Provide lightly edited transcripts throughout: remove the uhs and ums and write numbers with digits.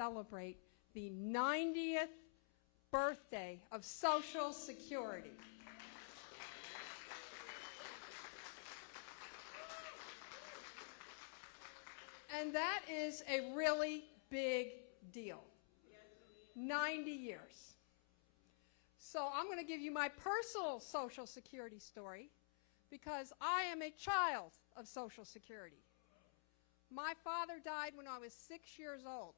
celebrate the 90th birthday of Social Security. And that is a really big deal. 90 years. So I'm going to give you my personal Social Security story because I am a child of Social Security. My father died when I was 6 years old,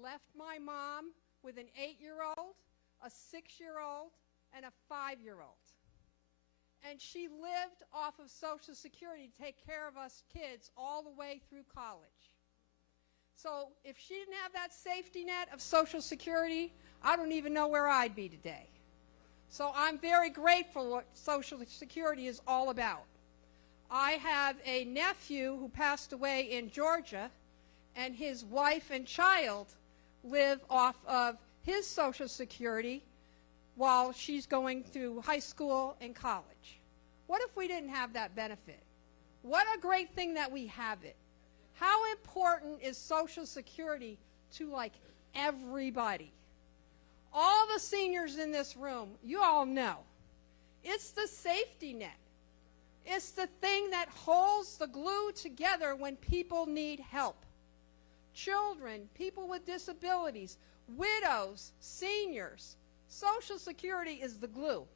left my mom with an 8-year-old, a 6-year-old, and a 5-year-old. And she lived off of Social Security to take care of us kids all the way through college. So if she didn't have that safety net of Social Security, I don't even know where I'd be today. So I'm very grateful what Social Security is all about. I have a nephew who passed away in Georgia, and his wife and child live off of his Social Security while she's going through high school and college. What if we didn't have that benefit? What a great thing that we have it. How important is Social Security to, like, everybody? All the seniors in this room, you all know, it's the safety net. It's the thing that holds the glue together when people need help. Children, people with disabilities, widows, seniors. Social Security is the glue.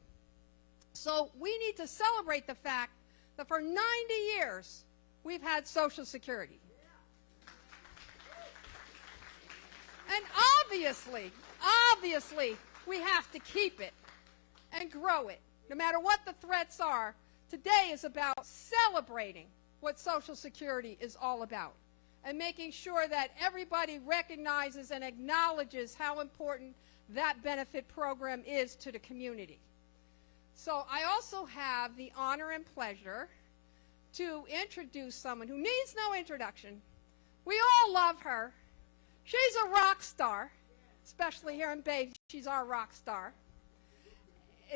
So we need to celebrate the fact that for 90 years, we've had Social Security. And obviously, we have to keep it and grow it. No matter what the threats are, today is about celebrating what Social Security is all about and making sure that everybody recognizes and acknowledges how important that benefit program is to the community. So I also have the honor and pleasure to introduce someone who needs no introduction. We all love her. She's a rock star, especially here in Bay. She's our rock star.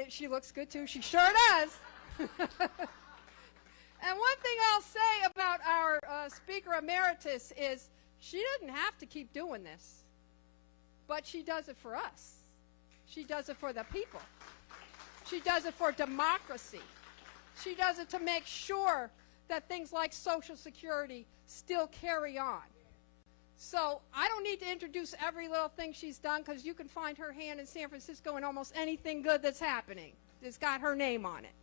She looks good, too. She sure does. And one thing I'll say about our Speaker Emeritus is she doesn't have to keep doing this, but she does it for us. She does it for the people. She does it for democracy. She does it to make sure that things like Social Security still carry on. So I don't need to introduce every little thing she's done because you can find her hand in San Francisco in almost anything good that's happening. It's got her name on it.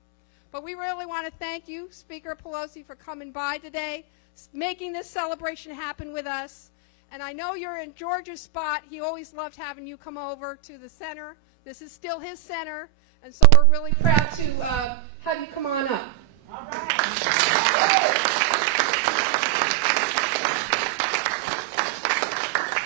But we really want to thank you, Speaker Pelosi, for coming by today, making this celebration happen with us. And I know you're in George's spot. He always loved having you come over to the center. This is still his center, and so we're really proud to have you come on up. All right.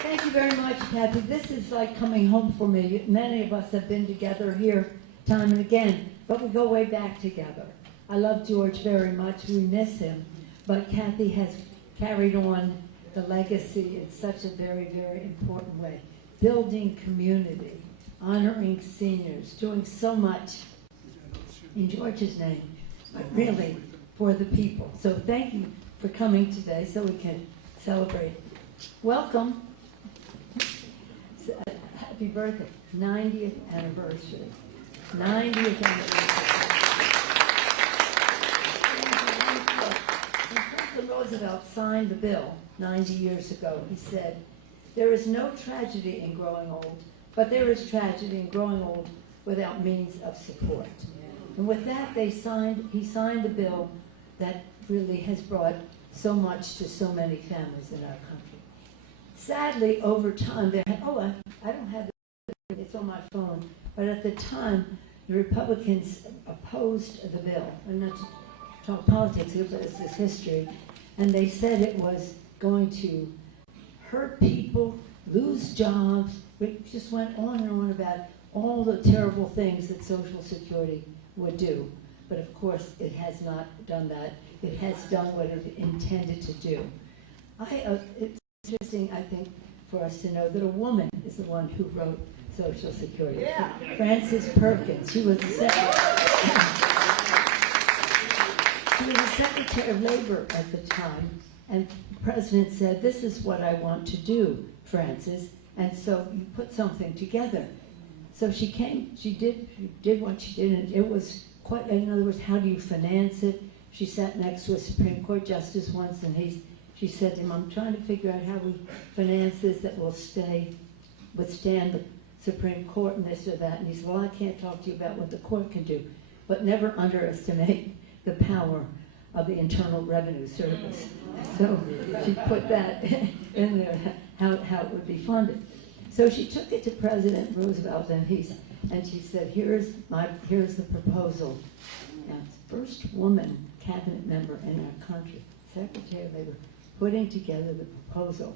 Thank you very much, Kathy. This is like coming home for me. Many of us have been together here time and again, but we go way back together. I love George very much. We miss him, but Kathy has carried on the legacy in such a very, very important way. Building community, honoring seniors, doing so much in George's name, but really for the people. So thank you for coming today so we can celebrate. Welcome. Happy birthday, 90th anniversary. 90th anniversary. When President Roosevelt signed the bill 90 years ago, he said, "There is no tragedy in growing old, but there is tragedy in growing old without means of support." And with that, he signed the bill that really has brought so much to so many families in our country. Sadly, over time, I don't have it, it's on my phone, but at the time, the Republicans opposed the bill. I'm not to talk politics here, but it's this history. And they said it was going to hurt people, lose jobs. It just went on and on about all the terrible things that Social Security would do. But of course, it has not done that. It has done what it intended to do. It's interesting, I think, for us to know that a woman is the one who wrote Social Security. Yeah. Frances Perkins. She was the Secretary of Labor at the time, And the president said, this is what I want to do, Frances. And so you put something together. So she came, she did what she did, and it was quite, in other words, how do you finance it? She sat next to a Supreme Court justice once, and she said to him, I'm trying to figure out how we finance this that will withstand the Supreme Court and this or that. And he said, well, I can't talk to you about what the court can do, but never underestimate the power of the Internal Revenue Service. So she put that in there, how it would be funded. So she took it to President Roosevelt, and she said, here's the proposal. Now, it's the first woman cabinet member in our country, Secretary of Labor, putting together the proposal.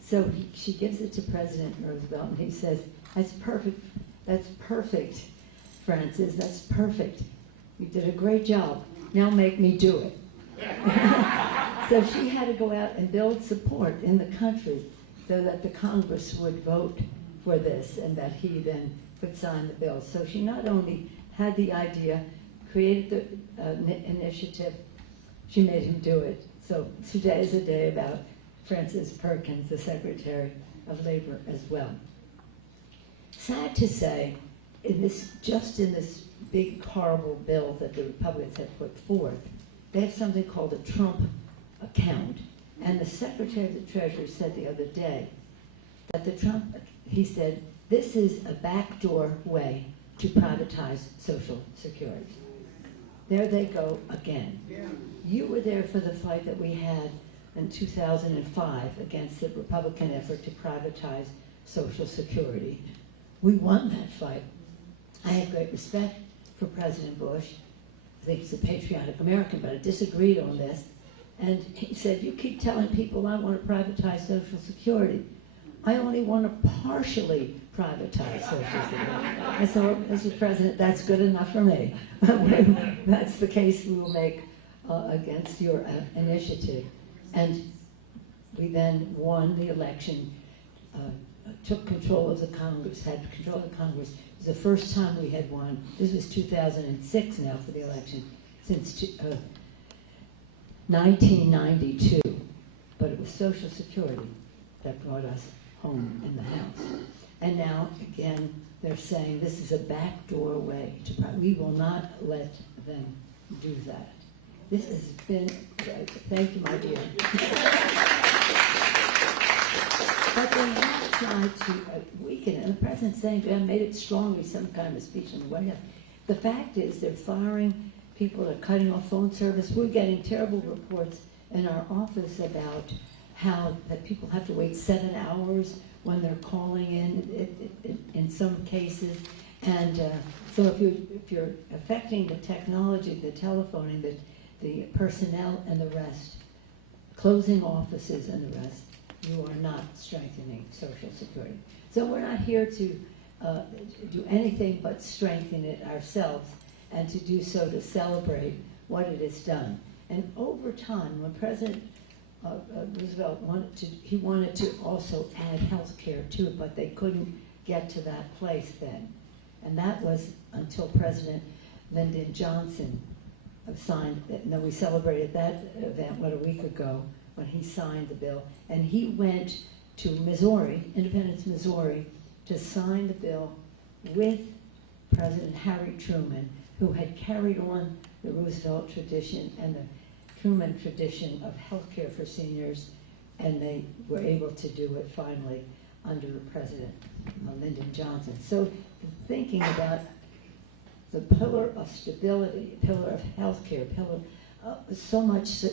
So she gives it to President Roosevelt, and he says, that's perfect, Frances, that's perfect. You did a great job. Now make me do it. So she had to go out and build support in the country so that the Congress would vote for this and that he then could sign the bill. So she not only had the idea, created the initiative, she made him do it. So today is a day about Frances Perkins, the Secretary of Labor as well. Sad to say, in this big, horrible bill that the Republicans have put forth, they have something called a Trump account. And the Secretary of the Treasury said the other day that he said, this is a backdoor way to privatize Social Security. There they go again. You were there for the fight that we had in 2005 against the Republican effort to privatize Social Security. We won that fight. I have great respect for President Bush. I think he's a patriotic American, but I disagreed on this. And he said, you keep telling people I want to privatize Social Security. I only want to partially privatize Social Security. I said, well, Mr. President, that's good enough for me. That's the case we will make against your initiative. And we then won the election, took control of the Congress, had control of the Congress. It was the first time we had won. This was 2006 now for the election, since 1992. But it was Social Security that brought us home in the House. And now, again, they're saying this is a backdoor way to we will not let them do that. This has been, thank you, my dear. But they have tried to weaken it. And the president's saying they made it strong with some kind of speech on the White House. The fact is they're firing people, they're cutting off phone service. We're getting terrible reports in our office about how that people have to wait 7 hours when they're calling in some cases. And so if you're affecting the technology, the telephoning, the personnel and the rest, closing offices and the rest, you are not strengthening Social Security. So we're not here to do anything but strengthen it ourselves, and to do so to celebrate what it has done. And over time, when President Roosevelt wanted to also add health care to it, but they couldn't get to that place then. And that was until President Lyndon Johnson signed it. And then we celebrated that event, a week ago, when he signed the bill. And he went to Missouri, Independence, Missouri, to sign the bill with President Harry Truman, who had carried on the Roosevelt tradition and the Truman tradition of health care for seniors, and they were able to do it finally under President Lyndon Johnson. So thinking about the pillar of stability, pillar of health care, pillar so much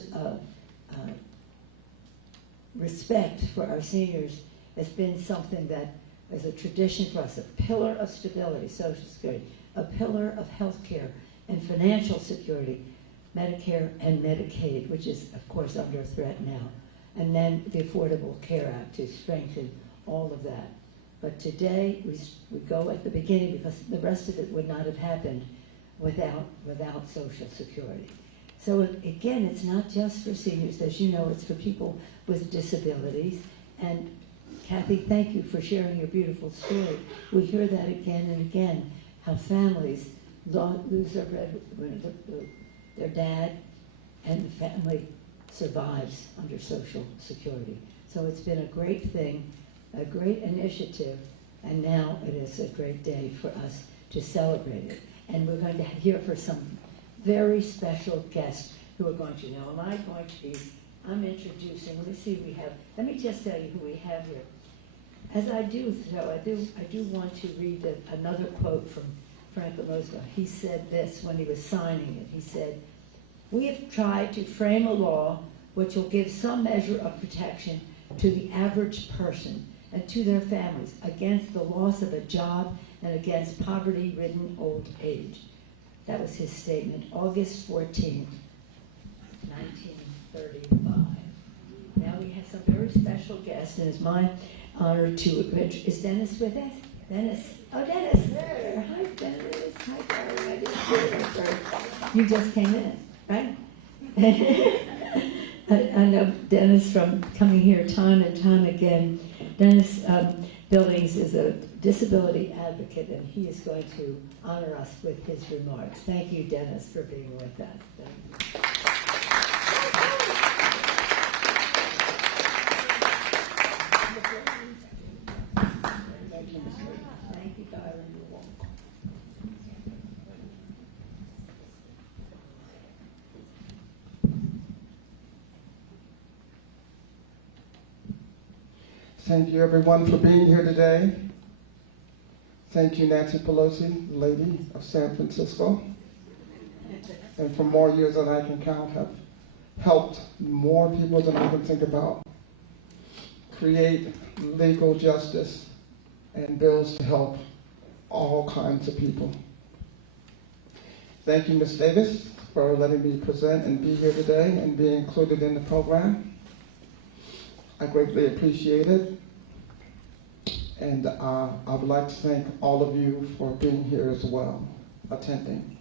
respect for our seniors has been something that is a tradition for us, a pillar of stability, Social Security, a pillar of health care and financial security, Medicare and Medicaid, which is, of course, under threat now, and then the Affordable Care Act to strengthen all of that. But today, we go at the beginning because the rest of it would not have happened without Social Security. So again, it's not just for seniors. As you know, it's for people with disabilities. And Kathy, thank you for sharing your beautiful story. We hear that again and again, how families lose their dad, and the family survives under Social Security. So it's been a great thing, a great initiative, and now it is a great day for us to celebrate it. And we're going to hear from some very special guests who are going to know. I'm introducing, let me just tell you who we have here. As I do so, I do want to read another quote from Franklin Roosevelt. He said this when he was signing it. He said, "We have tried to frame a law which will give some measure of protection to the average person and to their families against the loss of a job and against poverty-ridden old age." That was his statement, August 14, 1935. Now we have some very special guests, and it's my honor to, is Dennis with us? Dennis, oh Dennis, there, hi Dennis, hi Darren, I didn't see you first. You just came in, right? I know Dennis from coming here time and time again. Dennis Billings is a disability advocate, and he is going to honor us with his remarks. Thank you, Dennis, for being with us. Thank you. Thank you, Byron. You're welcome. Thank you, everyone, for being here today. Thank you, Nancy Pelosi, the lady of San Francisco, and for more years than I can count, have helped more people than I can think about create legal justice and bills to help all kinds of people. Thank you, Ms. Davis, for letting me present and be here today and be included in the program. I greatly appreciate it. And I would like to thank all of you for being here as well, attending.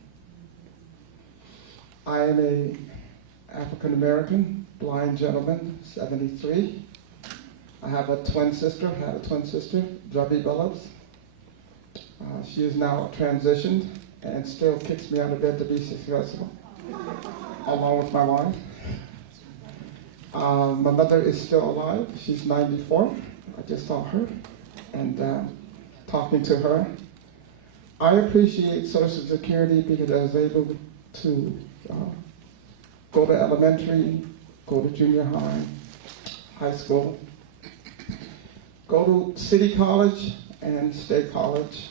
I am an African-American, blind gentleman, 73. I have a twin sister, had a twin sister, Debbie Billups. She is now transitioned and still kicks me out of bed to be successful, along with my wife. My mother is still alive. She's 94. I just saw her and talking to her. I appreciate Social Security because I was able to go to elementary, go to junior high, high school, go to city college and state college,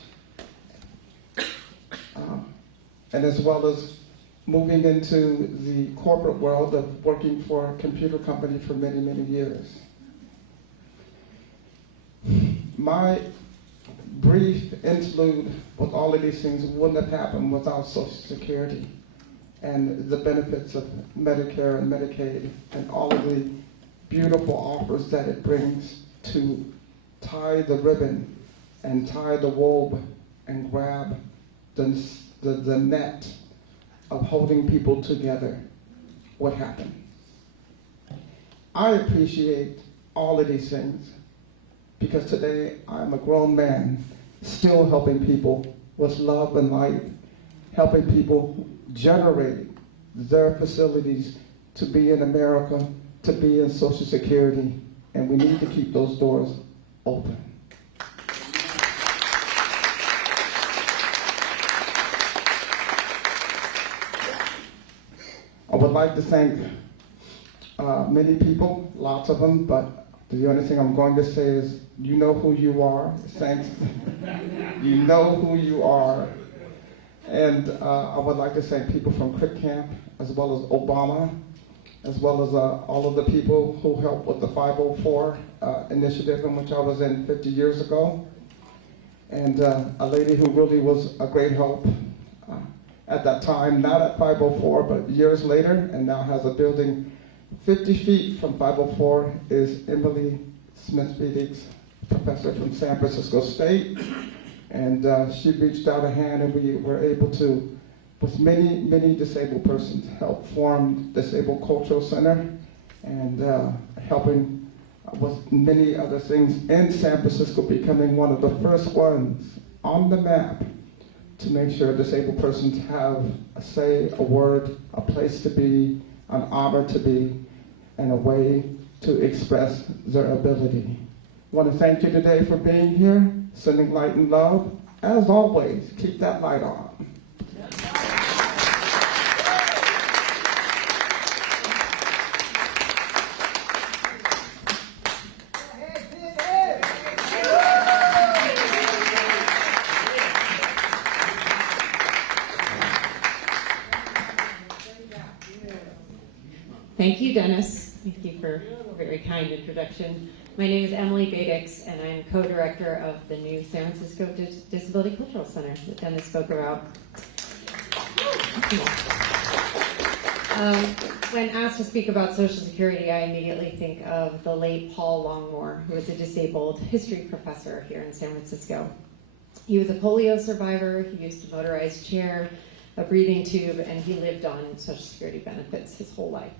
and as well as moving into the corporate world of working for a computer company for many, many years. My brief interlude with all of these things wouldn't have happened without Social Security and the benefits of Medicare and Medicaid and all of the beautiful offers that it brings to tie the ribbon and tie the wool and grab the net of holding people together. What happened? I appreciate all of these things because today I'm a grown man still helping people with love and light, helping people generate their facilities to be in America, to be in Social Security, and we need to keep those doors open. I would like to thank many people, lots of them, but the only thing I'm going to say is, you know who you are. Thanks. You know who you are. And I would like to thank people from Crick Camp, as well as Obama, as well as all of the people who helped with the 504 initiative in which I was in 50 years ago. And a lady who really was a great help at that time, not at 504, but years later, and now has a building 50 feet from 504, is Emily Smith-Felix, professor from San Francisco State. And she reached out a hand, and we were able to, with many, many disabled persons, help form Disabled Cultural Center and helping with many other things in San Francisco, becoming one of the first ones on the map to make sure disabled persons have a say, a word, a place to be, an honor to be, and a way to express their ability. I want to thank you today for being here, sending light and love. As always, keep that light on. Thank you, Dennis. Thank you for a very kind introduction. My name is Emily Badix, and I'm co-director of the new San Francisco Disability Cultural Center that Dennis spoke about. When asked to speak about Social Security, I immediately think of the late Paul Longmore, who was a disabled history professor here in San Francisco. He was a polio survivor. He used a motorized chair, a breathing tube, and he lived on Social Security benefits his whole life.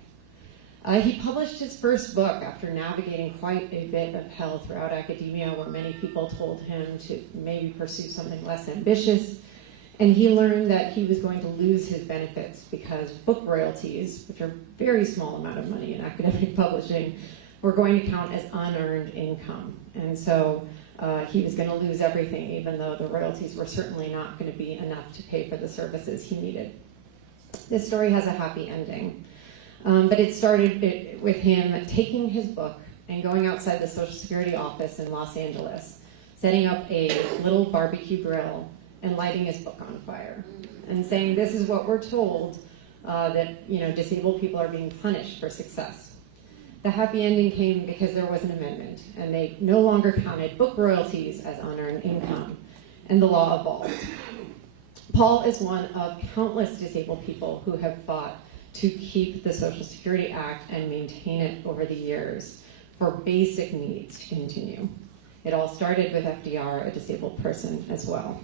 He published his first book after navigating quite a bit of hell throughout academia, where many people told him to maybe pursue something less ambitious. And he learned that he was going to lose his benefits because book royalties, which are a very small amount of money in academic publishing, were going to count as unearned income. And so he was going to lose everything, even though the royalties were certainly not going to be enough to pay for the services he needed. This story has a happy ending. But it started with him taking his book and going outside the Social Security office in Los Angeles, setting up a little barbecue grill and lighting his book on fire and saying, this is what we're told, that disabled people are being punished for success. The happy ending came because there was an amendment, and they no longer counted book royalties as unearned income, and the law evolved. Paul is one of countless disabled people who have fought to keep the Social Security Act and maintain it over the years for basic needs to continue. It all started with FDR, a disabled person as well.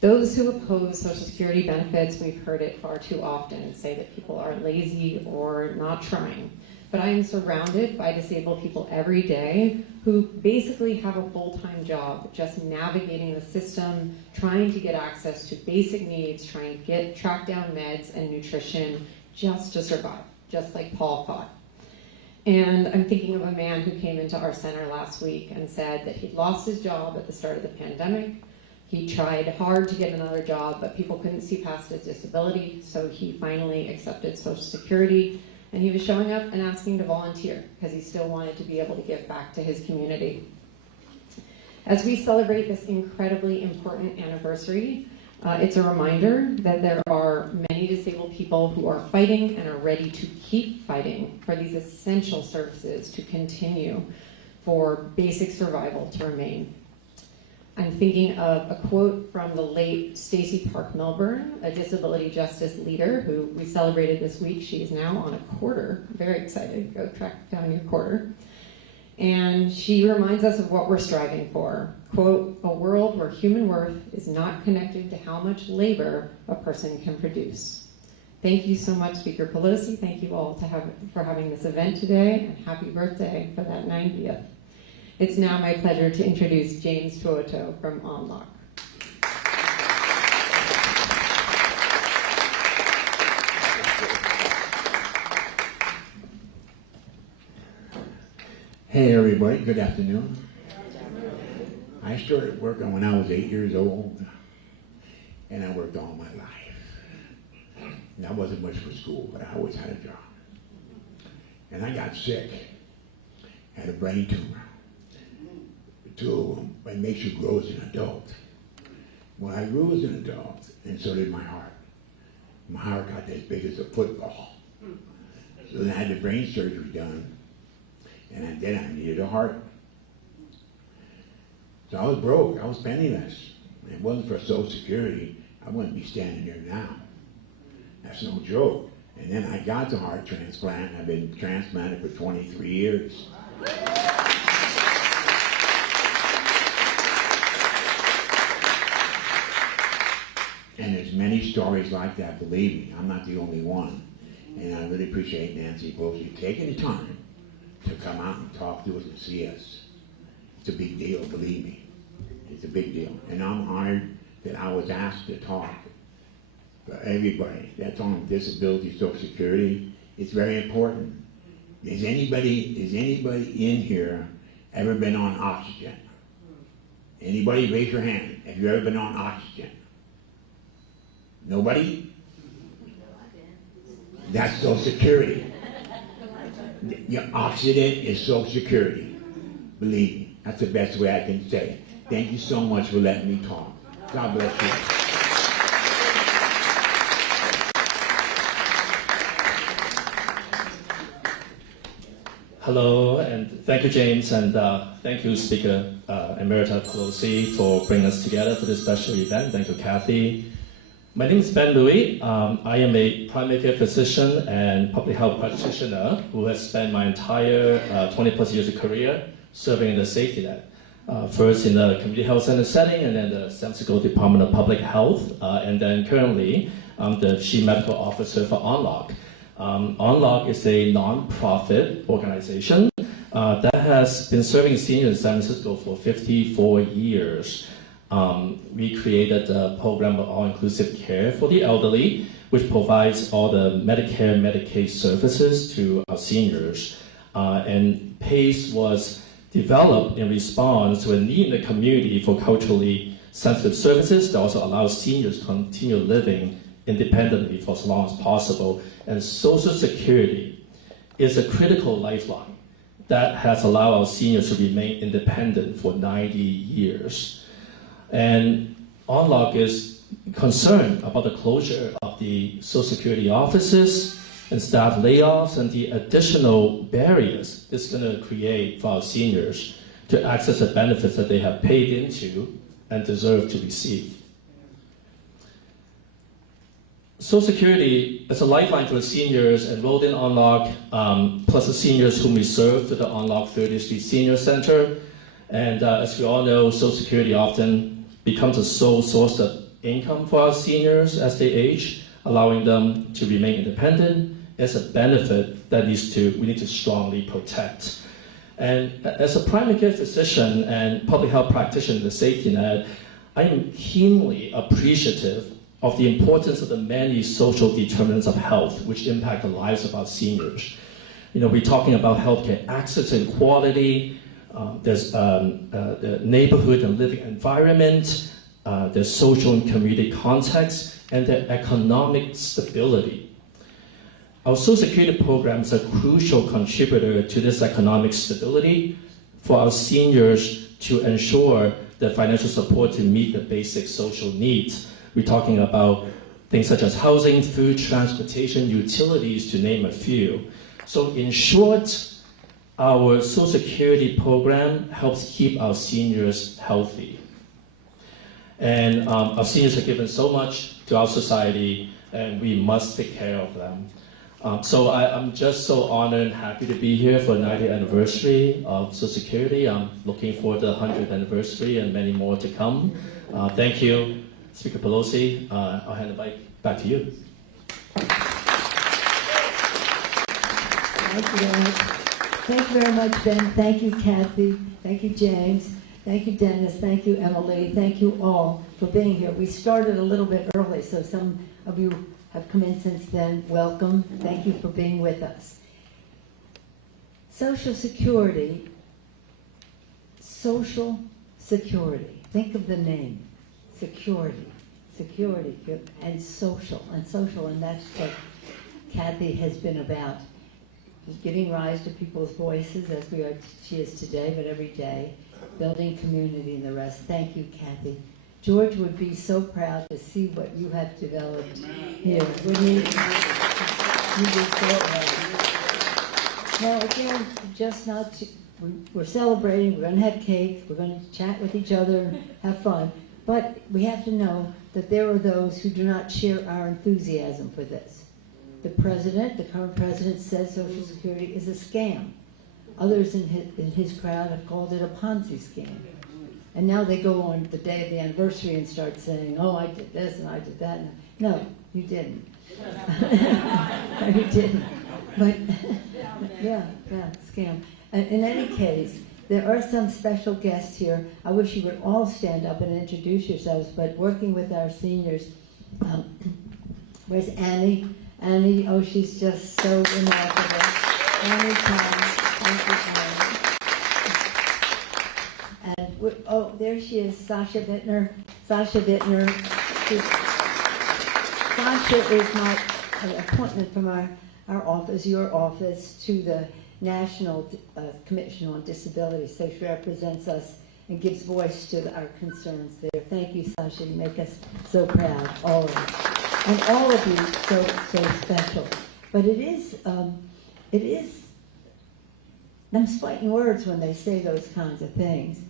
Those who oppose Social Security benefits, we've heard it far too often, say that people are lazy or not trying. But I am surrounded by disabled people every day who basically have a full-time job, just navigating the system, trying to get access to basic needs, trying to track down meds and nutrition just to survive, just like Paul fought. And I'm thinking of a man who came into our center last week and said that he'd lost his job at the start of the pandemic. He tried hard to get another job, but people couldn't see past his disability, so he finally accepted Social Security. And he was showing up and asking to volunteer because he still wanted to be able to give back to his community. As we celebrate this incredibly important anniversary, it's a reminder that there are many disabled people who are fighting and are ready to keep fighting for these essential services to continue, for basic survival to remain. I'm thinking of a quote from the late Stacey Park Milburn, a disability justice leader who we celebrated this week. She is now on a quarter. Very excited. Go track down your quarter. And she reminds us of what we're striving for. Quote, a world where human worth is not connected to how much labor a person can produce. Thank you so much, Speaker Pelosi. Thank you all for having this event today, and happy birthday for that 90th. It's now my pleasure to introduce James Tuoto from Onlock. Hey everybody, good afternoon. I started working when I was 8 years old, and I worked all my life. And that wasn't much for school, but I always had a job. And I got sick, had a brain tumor. It makes you grow as an adult. Well, I grew as an adult, and so did my heart. My heart got as big as a football. So then I had the brain surgery done, and then I needed a heart. So I was broke, I was penniless. If it wasn't for Social Security, I wouldn't be standing here now. That's no joke. And then I got the heart transplant, and I've been transplanted for 23 years. And there's many stories like that, believe me. I'm not the only one. And I really appreciate Nancy Pelosi taking the time to come out and talk to us and see us. It's a big deal, believe me. It's a big deal. And I'm honored that I was asked to talk for everybody that's on disability Social Security. It's very important. Is anybody in here ever been on oxygen? Anybody raise your hand. Have you ever been on oxygen? Nobody? That's Social Security. Your oxygen is Social Security. Believe me, that's the best way I can say it. Thank you so much for letting me talk. God bless you. Hello, and thank you, James, and thank you, Speaker Emerita Pelosi, for bringing us together for this special event. Thank you, Kathy. My name is Ben Louis. I am a primary care physician and public health practitioner who has spent my entire 20-plus years of career serving in the safety net. First in the community health center setting, and then the San Francisco Department of Public Health, and then currently I'm the Chief Medical Officer for OnLock. OnLock is a non-profit organization that has been serving seniors in San Francisco for 54 years. We created a program of all-inclusive care for the elderly, which provides all the Medicare, Medicaid services to our seniors. And PACE was developed in response to a need in the community for culturally sensitive services that also allows seniors to continue living independently for as long as possible. And Social Security is a critical lifeline that has allowed our seniors to remain independent for 90 years. And OnLock is concerned about the closure of the Social Security offices and staff layoffs and the additional barriers it's going to create for our seniors to access the benefits that they have paid into and deserve to receive. Social Security is a lifeline to the seniors enrolled in OnLock, plus the seniors whom we serve through the OnLock 30th Street Senior Center. And as we all know, Social Security often becomes a sole source of income for our seniors as they age, allowing them to remain independent. It's a benefit that we need to strongly protect. And as a primary care physician and public health practitioner in the safety net, I am keenly appreciative of the importance of the many social determinants of health which impact the lives of our seniors. You know, we're talking about healthcare access and quality, there's the neighborhood and living environment, there's social and community context, and the economic stability. Our Social Security program is a crucial contributor to this economic stability for our seniors to ensure the financial support to meet the basic social needs. We're talking about things such as housing, food, transportation, utilities, to name a few. So in short, our Social Security program helps keep our seniors healthy. And our seniors are given so much to our society, and we must take care of them. So I'm just so honored and happy to be here for the 90th anniversary of Social Security. I'm looking forward to the 100th anniversary and many more to come. Thank you, Speaker Pelosi. I'll hand the mic back to you. Thank you very much. Thank you very much, Ben. Thank you, Kathy. Thank you, James. Thank you, Dennis. Thank you, Emily. Thank you all for being here. We started a little bit early, so some of you have come in since then. Welcome. Thank you for being with us. Social Security. Social Security. Think of the name. Security. Security. And social. And social. And that's what Kathy has been about. Giving rise to people's voices as she is today, but every day. Building community and the rest. Thank you, Kathy. George would be so proud to see what you have developed here. Wouldn't he? You did so well. Now again, we're celebrating, we're going to have cake, we're going to chat with each other and have fun, but we have to know that there are those who do not share our enthusiasm for this. The current president says Social Security is a scam. Others in his crowd have called it a Ponzi scheme. And now they go on the day of the anniversary and start saying, oh, I did this and I did that. No, you didn't. No, you didn't. But, yeah, scam. In any case, there are some special guests here. I wish you would all stand up and introduce yourselves, but working with our seniors, where's Annie? Annie, oh, she's just so remarkable. Anytime. Thank you, Karen. And oh, there she is, Sasha Bittner. Sasha Bittner. Sasha is my appointment from our office, your office, to the National Commission on Disability. So she represents us and gives voice to our concerns there. Thank you, Sasha. You make us so proud, all of us. And all of you so special. But it is, them fighting words when they say those kinds of things.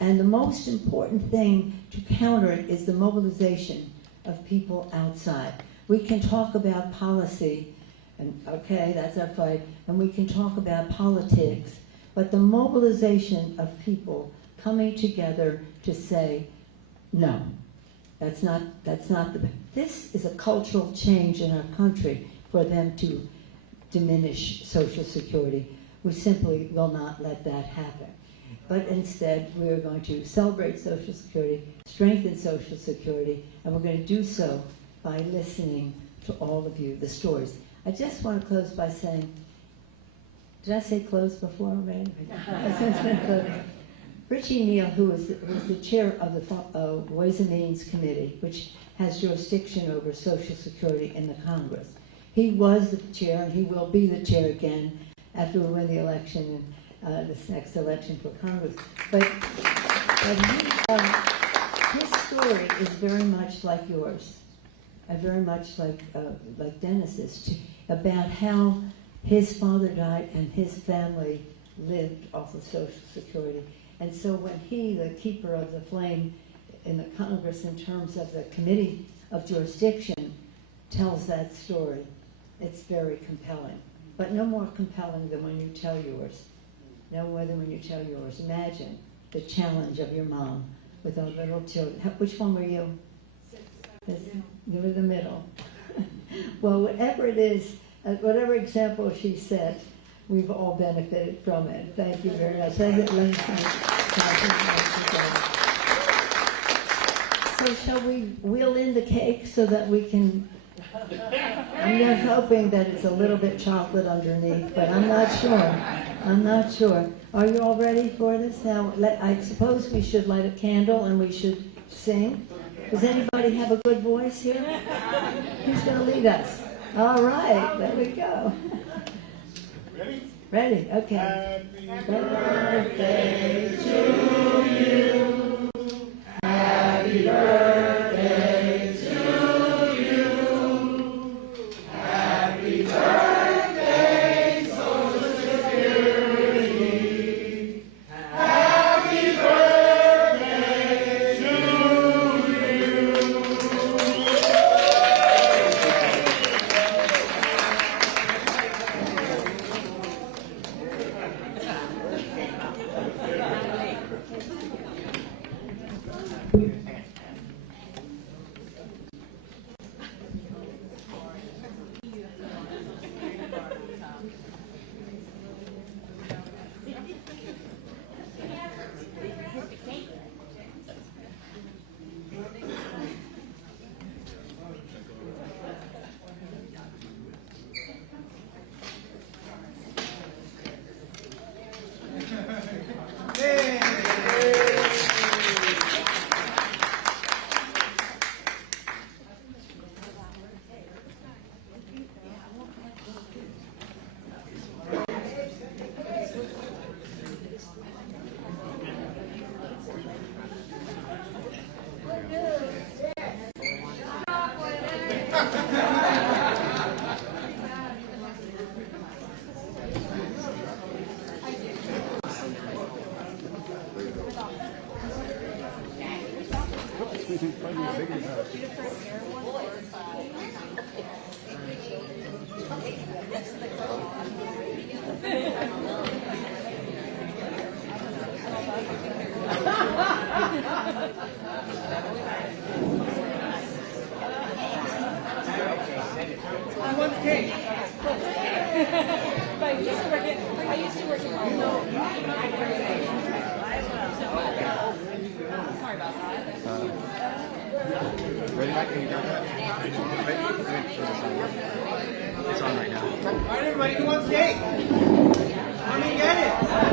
And the most important thing to counter it is the mobilization of people outside. We can talk about policy, and okay, that's our fight, and we can talk about politics, but the mobilization of people coming together to say, no, this is a cultural change in our country for them to diminish Social Security. We simply will not let that happen. But instead, we're going to celebrate Social Security, strengthen Social Security, and we're going to do so by listening to all of you, the stories. I just want to close by saying, did I say close before already? Richie Neal, who was the chair of the Ways and Means Committee, which has jurisdiction over Social Security in the Congress. He was the chair, and he will be the chair again after we win the election and this next election for Congress. But his story is very much like yours, very much like Dennis's, about how his father died and his family lived off of Social Security. And so when he, the keeper of the flame in the Congress in terms of the Committee of Jurisdiction, tells that story, it's very compelling. But no more compelling than when you tell yours. No more than when you tell yours. Imagine the challenge of your mom with those little children. Which one were you? You were the middle. Well, whatever it is, whatever example she set, we've all benefited from it. Thank you very much. Thank you. So shall we wheel in the cake so that we can... I'm just hoping that it's a little bit chocolate underneath, but I'm not sure. I'm not sure. Are you all ready for this? Now, I suppose we should light a candle and we should sing. Does anybody have a good voice here? Who's going to lead us? All right, there we go. Ready? Ready, okay. Happy birthday to you. Happy birthday to you. Happy birthday, Social Security. Happy birthday to It's on right now. All right, everybody, who wants cake? Come and get it.